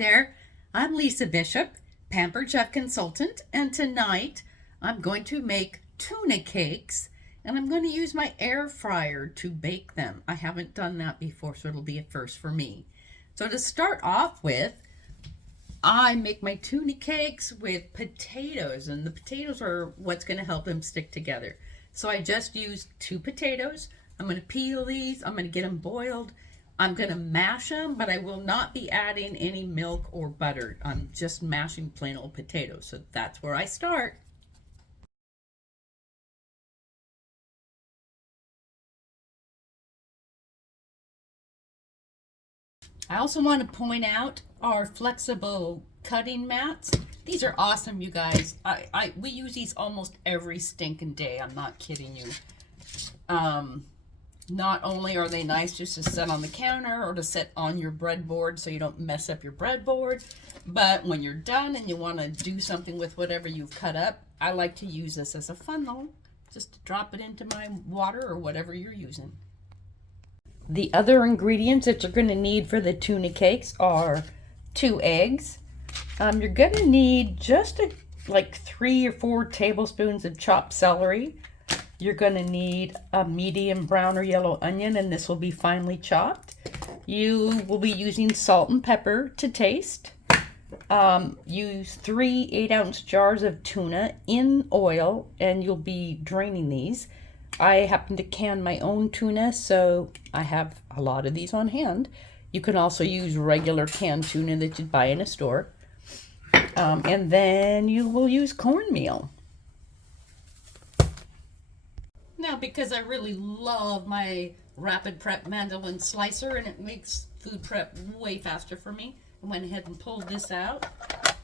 there, I'm Lisa Bishop, Pampered Chef Consultant, and tonight I'm going to make tuna cakes and I'm going to use my air fryer to bake them. I haven't done that before, so it'll be a first for me. So to start off with, I make my tuna cakes with potatoes, and the potatoes are what's going to help them stick together. So I just used 2 potatoes. I'm going to peel these, I'm going to get them boiled. I'm going to mash them, but I will not be adding any milk or butter. I'm just mashing plain old potatoes. So that's where I start. I also want to point out our flexible cutting mats. These are awesome, you guys. We use these almost every stinking day. I'm not kidding you. Not only are they nice just to set on the counter or to set on your breadboard so you don't mess up your breadboard, but when you're done and you want to do something with whatever you've cut up, I like to use this as a funnel, just to drop it into my water or whatever you're using. The other ingredients that you're going to need for the tuna cakes are 2 eggs. You're going to need just like 3 or 4 tablespoons of chopped celery. You're going to need a medium brown or yellow onion, and this will be finely chopped. You will be using salt and pepper to taste. Use 3 8-ounce jars of tuna in oil, and you'll be draining these. I happen to can my own tuna, so I have a lot of these on hand. You can also use regular canned tuna that you'd buy in a store. And then you will use cornmeal. Now, because I really love my Rapid Prep mandolin slicer and it makes food prep way faster for me, I went ahead and pulled this out.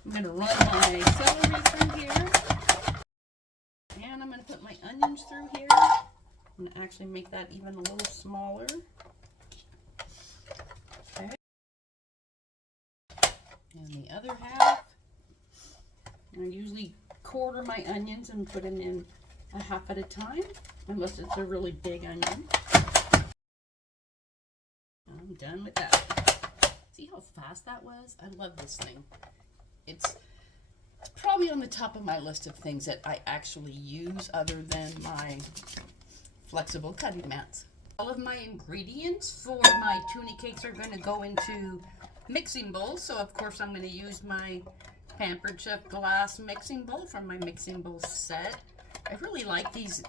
I'm going to run my celery through here. And I'm going to put my onions through here. I'm going to actually make that even a little smaller. Okay. And the other half, I usually quarter my onions and put them in a half at a time, unless it's a really big onion. I'm done with that. See how fast that was? I love this thing. It's probably on the top of my list of things that I actually use other than my flexible cutting mats. All of my ingredients for my tuna cakes are going to go into mixing bowls, so of course I'm going to use my Pampered Chef glass mixing bowl from my mixing bowl set. I really like these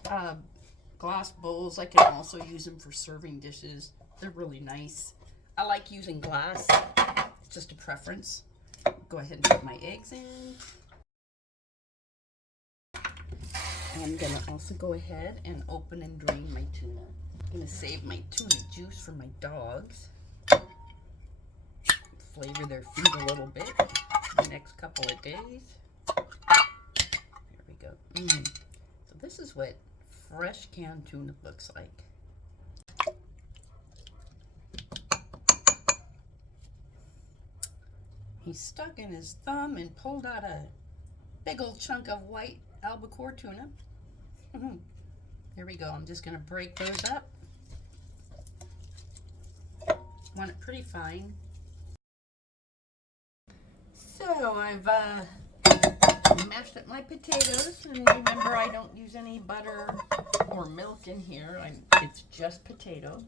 glass bowls. I can also use them for serving dishes. They're really nice. I like using glass. It's just a preference. Go ahead and put my eggs in. I'm going to also go ahead and open and drain my tuna. I'm going to save my tuna juice for my dogs. Flavor their food a little bit the next couple of days. Here we go. So this is what fresh canned tuna looks like. He stuck in his thumb and pulled out a big old chunk of white albacore tuna. Here we go. I'm just going to break those up. Want it pretty fine. So I've mashed up my potatoes, and remember I don't use any butter or milk in here. It's just potato.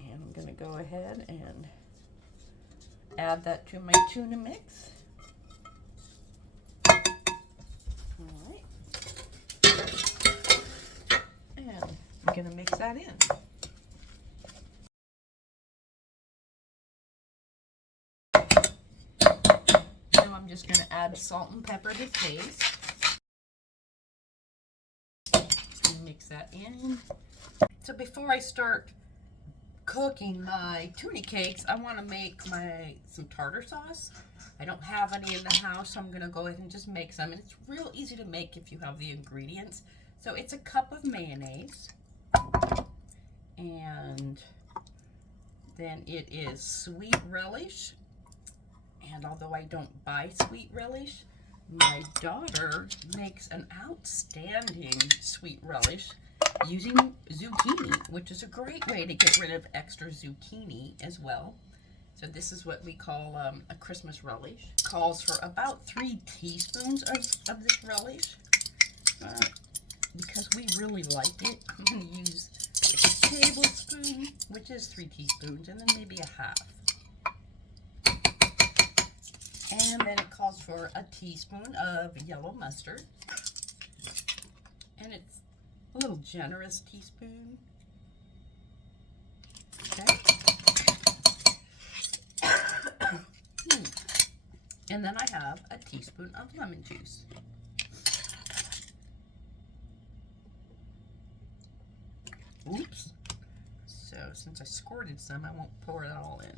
And I'm going to go ahead and add that to my tuna mix. Alright. And I'm going to mix that in. Now I'm just going to add salt and pepper to taste. And mix that in. So before I start cooking my tuna cakes, I want to make some tartar sauce. I don't have any in the house, so I'm going to go ahead and just make some. And it's real easy to make if you have the ingredients. So it's a cup of mayonnaise. And then it is sweet relish. And although I don't buy sweet relish, my daughter makes an outstanding sweet relish using zucchini, which is a great way to get rid of extra zucchini as well. So this is what we call a Christmas relish. Calls for about 3 teaspoons of this relish. Because we really like it, I'm going to use like a tablespoon, which is 3 teaspoons, and then maybe a half. And then it calls for a teaspoon of yellow mustard. And it's a little generous teaspoon. Okay. And then I have a teaspoon of lemon juice. Oops. So since I squirted some, I won't pour it all in.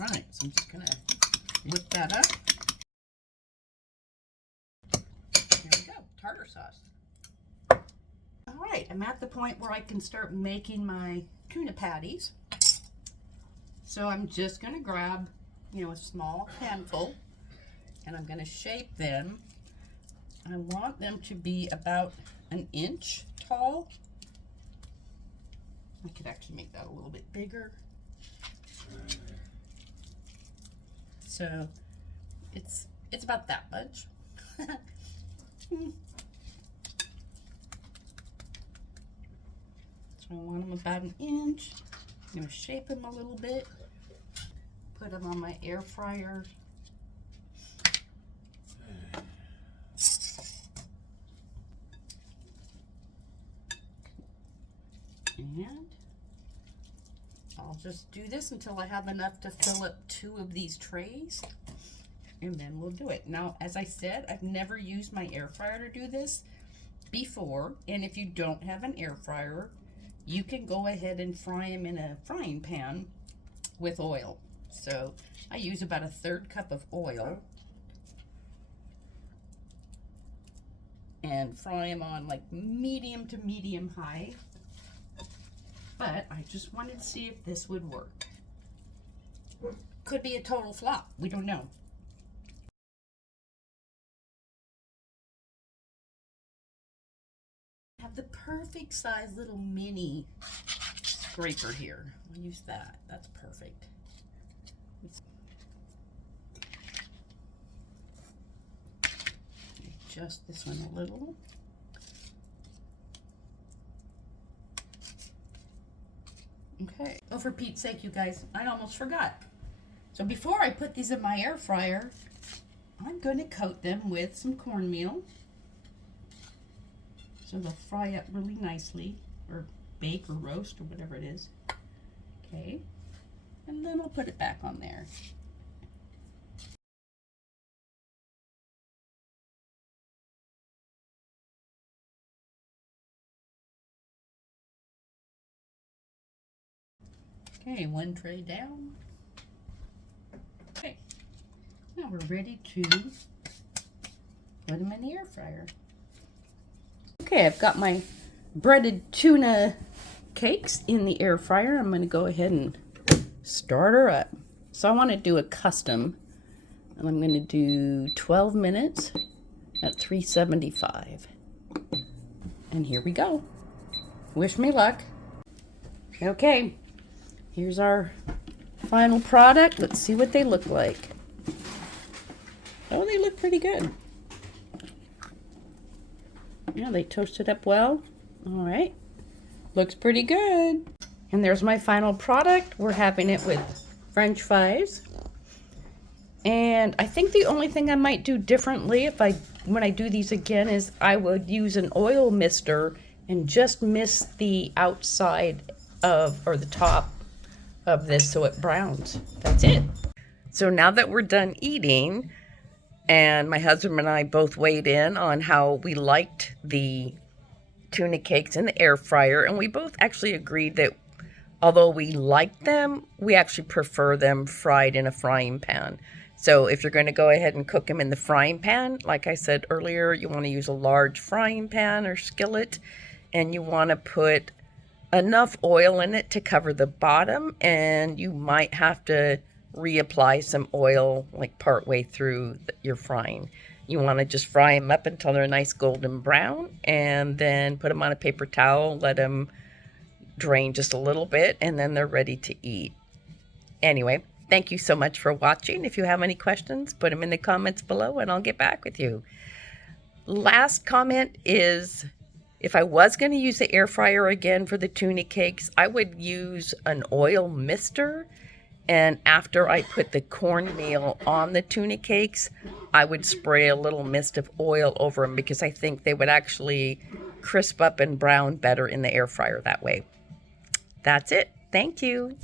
All right, so I'm just gonna whip that up. Here we go, tartar sauce. All right, I'm at the point where I can start making my tuna patties. So I'm just gonna grab, a small handful, and I'm gonna shape them. I want them to be about 1 inch tall. I could actually make that a little bit bigger. So it's about that much. So I want them about 1 inch. I'm going to shape them a little bit. Put them on my air fryer. And I'll just do this until I have enough to fill up 2 of these trays, and then we'll do it. Now, as I said, I've never used my air fryer to do this before, and if you don't have an air fryer, you can go ahead and fry them in a frying pan with oil. So I use about 1/3 cup of oil and fry them on like medium to medium high. But I just wanted to see if this would work. Could be a total flop. We don't know. I have the perfect size little mini scraper here. I'll use that. That's perfect. Adjust this one a little. Okay. Oh, for Pete's sake, you guys, I almost forgot. So before I put these in my air fryer, I'm going to coat them with some cornmeal. So they'll fry up really nicely, or bake or roast or whatever it is. Okay. And then I'll put it back on there. Okay, 1 tray down. Okay, now we're ready to put them in the air fryer. Okay, I've got my breaded tuna cakes in the air fryer. I'm going to go ahead and start her up. So I want to do a custom, and I'm going to do 12 minutes at 375. And here we go. Wish me luck. Okay. Here's our final product. Let's see what they look like. Oh, they look pretty good. Yeah, they toasted up well. All right. Looks pretty good. And there's my final product. We're having it with French fries. And I think the only thing I might do differently when I do these again is I would use an oil mister and just mist the outside or the top of this so it browns. That's it. So now that we're done eating, and my husband and I both weighed in on how we liked the tuna cakes in the air fryer, and we both actually agreed that although we liked them, we actually prefer them fried in a frying pan. So if you're going to go ahead and cook them in the frying pan, like I said earlier, you want to use a large frying pan or skillet, and you want to put enough oil in it to cover the bottom, and you might have to reapply some oil like partway through your frying. You want to just fry them up until they're nice golden brown, and then put them on a paper towel, let them drain just a little bit, and then they're ready to eat. Anyway, Thank you so much for watching. If you have any questions, put them in the comments below and I'll get back with you. Last comment is, if I was going to use the air fryer again for the tuna cakes, I would use an oil mister. And after I put the cornmeal on the tuna cakes, I would spray a little mist of oil over them because I think they would actually crisp up and brown better in the air fryer that way. That's it. Thank you.